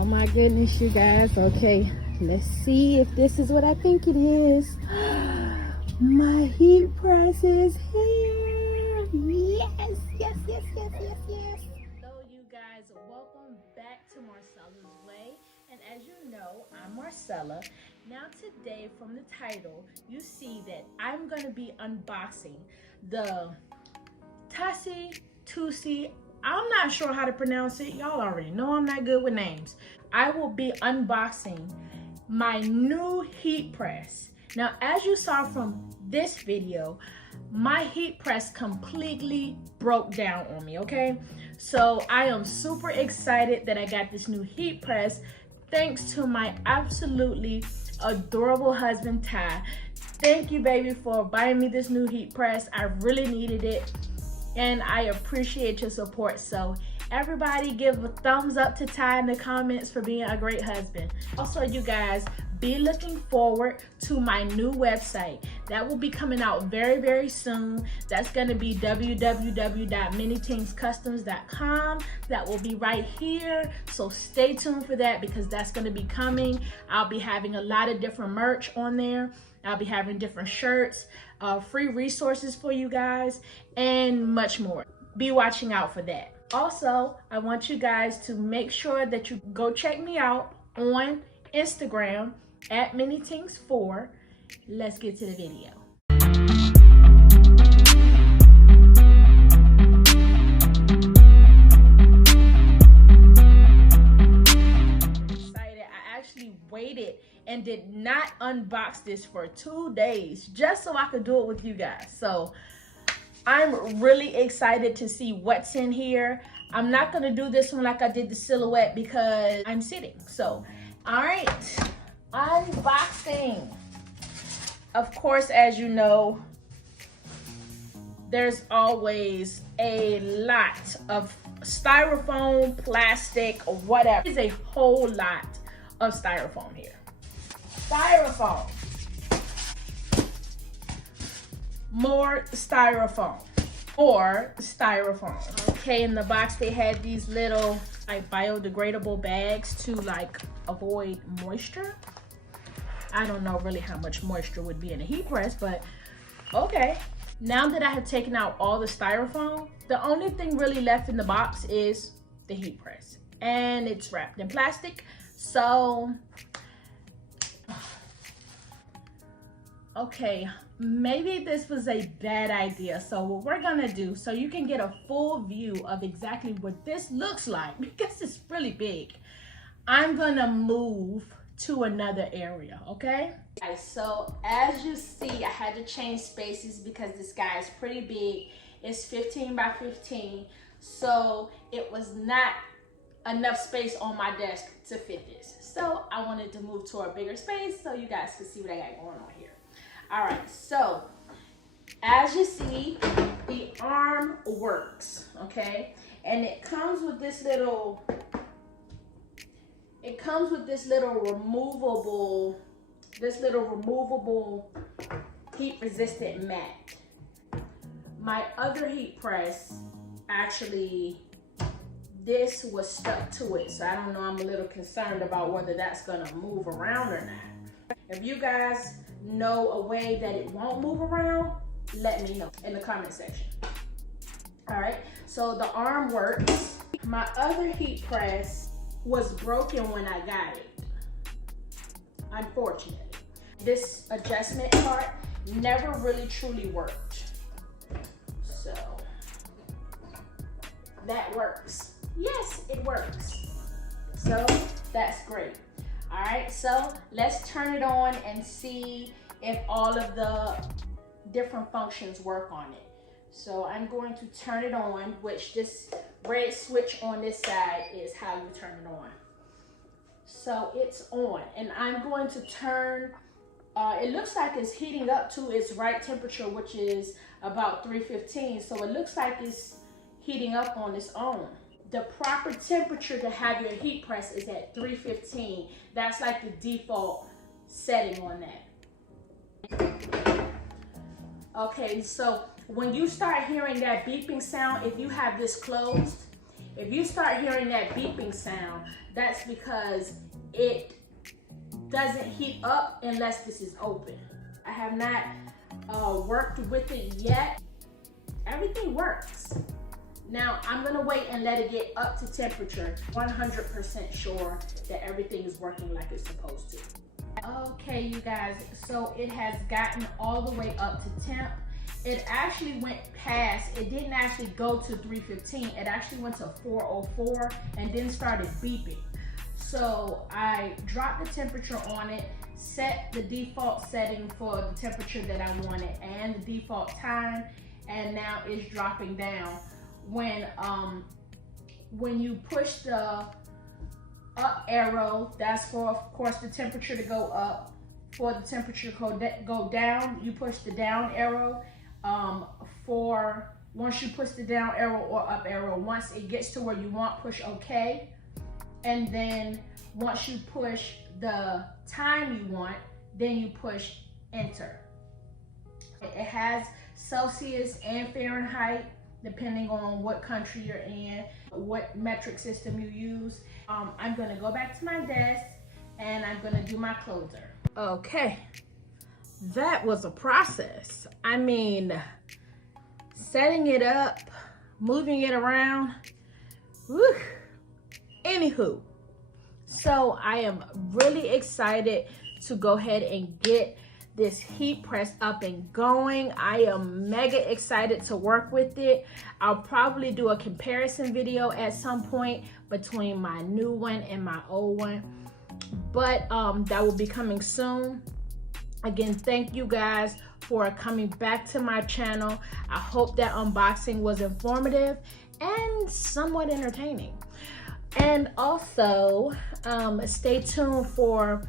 Oh my goodness, you guys. Okay, let's see if this is what I think it is. My heat press is here. Yes, yes, yes, yes, yes, yes. Hello, you guys. Welcome back to Marcella's Way. And as you know, I'm Marcella. Now today, from the title, you see that I'm going to be unboxing the Tusy. I'm not sure how to pronounce it. Y'all already know I'm not good with names. I will be unboxing my new heat press. Now, as you saw from this video, my heat press completely broke down on me, okay? So I am super excited that I got this new heat press thanks to my absolutely adorable husband, Ty. Thank you, baby, for buying me this new heat press. I really needed it, and I appreciate your support. So everybody give a thumbs up to Ty in the comments for being a great husband. Also, you guys, be looking forward to my new website. That will be coming out very, very soon. That's gonna be www.minitingzcustoms.com. That will be right here. So stay tuned for that because that's gonna be coming. I'll be having a lot of different merch on there. I'll be having different shirts, free resources for you guys, and much more. Be watching out for that. Also, I want you guys to make sure that you go check me out on Instagram at minitingz4. Let's get to the video. I'm excited. I actually waited and did not unbox this for 2 days just so I could do it with you guys. So I'm really excited to see what's in here. I'm not gonna do this one like I did the silhouette because I'm sitting. So, all right, unboxing. Of course, as you know, there's always a lot of styrofoam, plastic, or whatever. There's a whole lot of styrofoam here. Styrofoam. More styrofoam. More styrofoam. Okay, in the box they had these little like biodegradable bags to like avoid moisture. I don't know really how much moisture would be in a heat press, but okay. Now that I have taken out all the styrofoam, the only thing really left in the box is the heat press. And it's wrapped in plastic. So, okay, maybe this was a bad idea. So what we're gonna do, so you can get a full view of exactly what this looks like, because it's really big, I'm gonna move to another area, okay? So as you see, I had to change spaces because this guy is pretty big. It's 15 by 15, so it was not enough space on my desk to fit this. So I wanted to move to a bigger space so you guys can see what I got going on here. All right, so as you see, the arm works, okay? And it comes with this little, removable heat resistant mat. My other heat press, actually, this was stuck to it. So I don't know, I'm a little concerned about whether that's gonna move around or not. If you guys know a way that it won't move around, let me know in the comment section. All right, so the arm works. My other heat press was broken when I got it, unfortunately. This adjustment part never really truly worked. So that works. Yes, it works. So that's great. All right, so let's turn it on and see if all of the different functions work on it. So I'm going to turn it on, which this red switch on this side is how you turn it on. So it's on, and I'm going to turn, it looks like it's heating up to its right temperature, which is about 315. So it looks like it's heating up on its own. The proper temperature to have your heat press is at 315. That's like the default setting on that. Okay, so when you start hearing that beeping sound, if you have this closed, If you start hearing that beeping sound, that's because it doesn't heat up unless this is open. I have not worked with it yet. Everything works. Now I'm gonna wait and let it get up to temperature, 100% sure that everything is working like it's supposed to. Okay, you guys, so it has gotten all the way up to temp. It actually went past, it didn't actually go to 315, it actually went to 404 and then started beeping. So I dropped the temperature on it, set the default setting for the temperature that I wanted and the default time, and now it's dropping down. When you push the up arrow, that's for, of course, the temperature to go up. For the temperature to go down, you push the down arrow. Once you push the down arrow or up arrow, once it gets to where you want, push OK. And then once you push the time you want, then you push enter. It has Celsius and Fahrenheit, depending on what country you're in, what metric system you use. I'm gonna go back to my desk and I'm gonna do my closer. Okay, that was a process. I mean, setting it up, moving it around, whew. Anywho, so I am really excited to go ahead and get this heat press up and going. I am mega excited to work with it. I'll probably do a comparison video at some point between my new one and my old one, but that will be coming soon. Again, thank you guys for coming back to my channel. I hope that unboxing was informative and somewhat entertaining. And also stay tuned for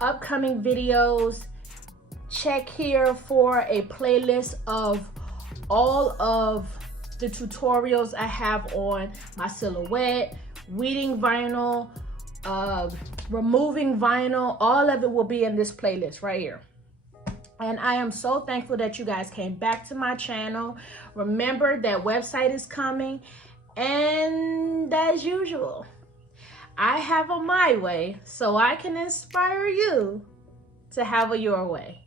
upcoming videos. Check here for a playlist of all of the tutorials I have on my silhouette, weeding vinyl, removing vinyl. All of it will be in this playlist right here. And I am so thankful that you guys came back to my channel. Remember that website is coming, and as usual, I have a my way so I can inspire you to have a your way.